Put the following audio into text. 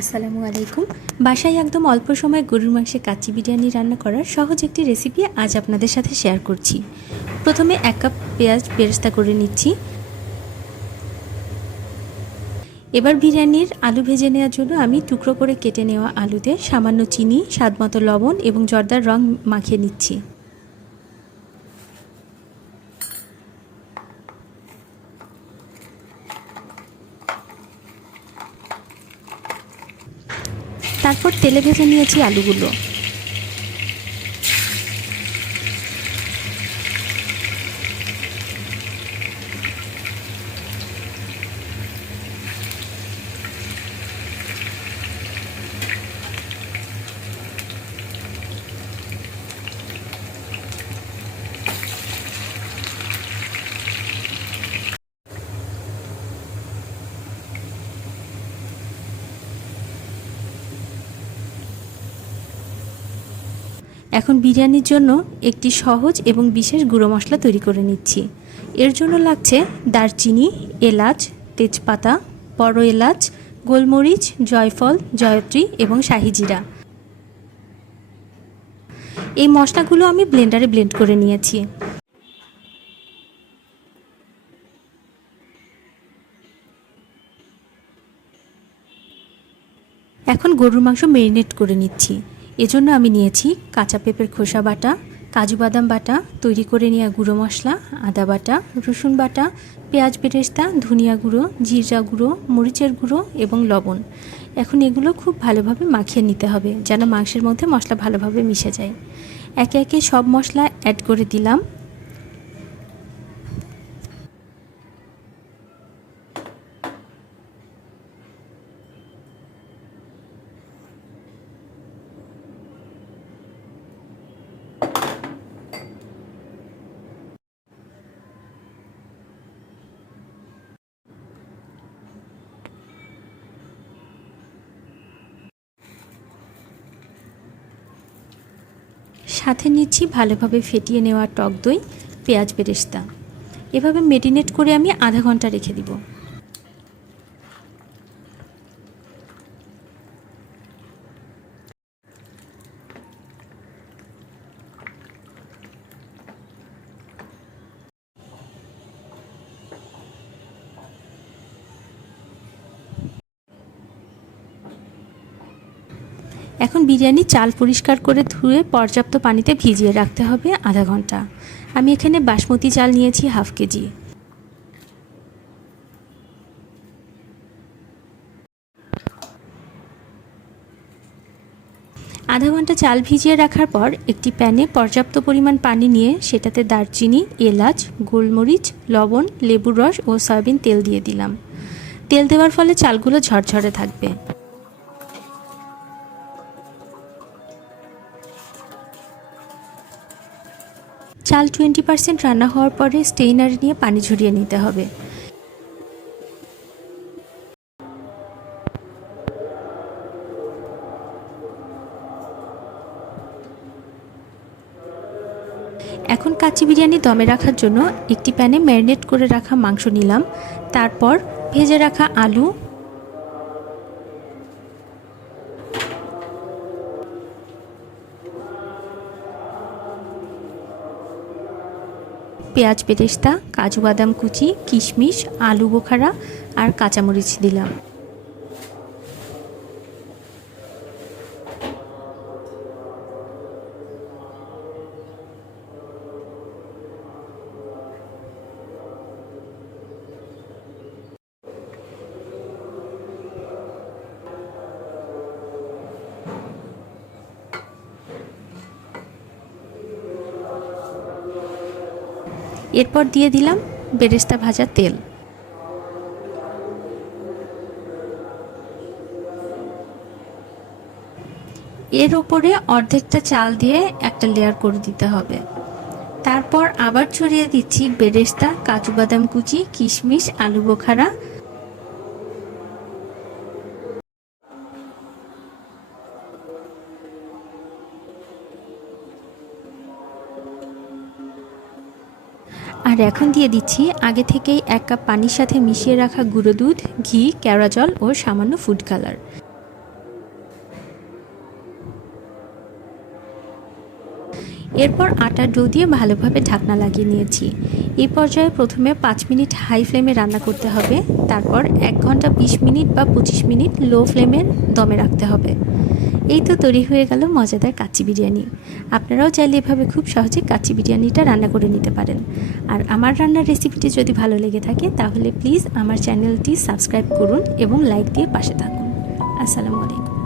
আসসালামু আলাইকুম। বাসায় একদম অল্প সময়ে গরুর মাংসের কাচ্চি বিরিয়ানি রান্না করার সহজ একটি রেসিপি আজ আপনাদের সাথে শেয়ার করছি। প্রথমে 1 কাপ পেঁয়াজ বেরেস্তা করে নিচ্ছি। এবার বিরিয়ানির আলু ভেজে নেওয়ার জন্য আমি টুকরো করে কেটে নেওয়া আলুতে সামান্য চিনি, স্বাদমতো লবণ এবং জর্দার রং মাখিয়ে নিচ্ছি। তারপর তেলে ভেজে নিয়েছি আলুগুলো। এখন বিরিয়ানির জন্য একটি সহজ এবং বিশেষ গুঁড়ো মশলা তৈরি করে নিচ্ছি। এর জন্য লাগছে দারচিনি, এলাচ, তেজপাতা, বড় এলাচ, গোলমরিচ, জয়ফল, জয়ত্রী এবং শাহি জিরা। এই মশলাগুলো আমি ব্লেন্ডারে ব্লেন্ড করে নিয়েছি। এখন গরুর মাংস ম্যারিনেট করে নিচ্ছি। এজন্য আমি নিয়েছি কাঁচা পেঁপের খোসা বাটা, কাজু বাদাম বাটা, তৈরি করে নেওয়া গুঁড়ো মশলা, আদা বাটা, রসুন বাটা, পেঁয়াজ বেরেস্তা, ধনিয়া গুঁড়ো, জিরা গুঁড়ো, মরিচের গুঁড়ো এবং লবণ। এখন এগুলো খুব ভালোভাবে মাখিয়ে নিতে হবে যেন মাংসের মধ্যে মশলা ভালোভাবে মিশে যায়। একে একে সব মশলা অ্যাড করে দিলাম। সাথে নিচ্ছি ভালোভাবে ফেটিয়ে নেওয়া টক দই, পেঁয়াজ বেরেস্তা। এভাবে ম্যারিনেট করে আমি আধা ঘন্টা রেখে দিব। এখন বিরিয়ানি চাল পরিষ্কার করে ধুয়ে পর্যাপ্ত পানিতে ভিজিয়ে রাখতে হবে আধা ঘন্টা। আমি এখানে বাসমতি চাল নিয়েছি হাফ কেজি। আধা ঘন্টা চাল ভিজিয়ে রাখার পর একটি প্যানে পর্যাপ্ত পরিমাণ পানি নিয়ে সেটাতে দারচিনি, এলাচ, গোলমরিচ, লবণ, লেবুর রস ও সয়াবিন তেল দিয়ে দিলাম। তেল দেওয়ার ফলে চালগুলো ঝরঝরে থাকবে। চাল 20% রান্না হওয়ার পরে স্টেইনারে নিয়ে পানি ঝরিয়ে নিতে হবে। এখন কাচ্চি বিরিয়ানি দমে রাখার জন্য একটি প্যানে ম্যারিনেট করে রাখা মাংস নিলাম। তারপর ভেজে রাখা আলু, পেঁয়াজ বেরেস্তা, কাজু বাদাম কুচি, কিশমিশ, আলু বোখারা আর কাঁচামরিচ দিলাম। এরপর দিয়ে দিলাম বেরেস্তা ভাজা তেল। এর ওপরে অর্ধেকটা চাল দিয়ে একটা লেয়ার করে দিতে হবে। তারপর আবার ছড়িয়ে দিচ্ছি বেরেস্তা, কাজু বাদাম কুচি, কিশমিশ, আলু বোখারা। আর এখন দিয়ে দিচ্ছি আগে থেকেই 1 কাপ পানির সাথে মিশিয়ে রাখা গুঁড়ো দুধ, ঘি, কেওড়া জল ও সামান্য ফুড কালার। এরপর আটার ডো দিয়ে ভালোভাবে ঢাকনা লাগিয়ে নিয়েছি। এই পর্যায়ে প্রথমে 5 মিনিট হাই ফ্লেমে রান্না করতে হবে, তারপর 1 ঘন্টা 20 মিনিট বা 25 মিনিট লো ফ্লেমে দমে রাখতে হবে। এই তো তৈরি হয়ে গেল মজাদার কাচ্চি বিরিয়ানি। আপনারাও চাইলে এভাবে খুব সহজে কাচ্চি বিরিয়ানিটা রান্না করে নিতে পারেন। আর আমার রান্নার রেসিপিটি যদি ভালো লেগে থাকে তাহলে প্লিজ আমার চ্যানেলটি সাবস্ক্রাইব করুন এবং লাইক দিয়ে পাশে থাকুন। আসসালামু আলাইকুম।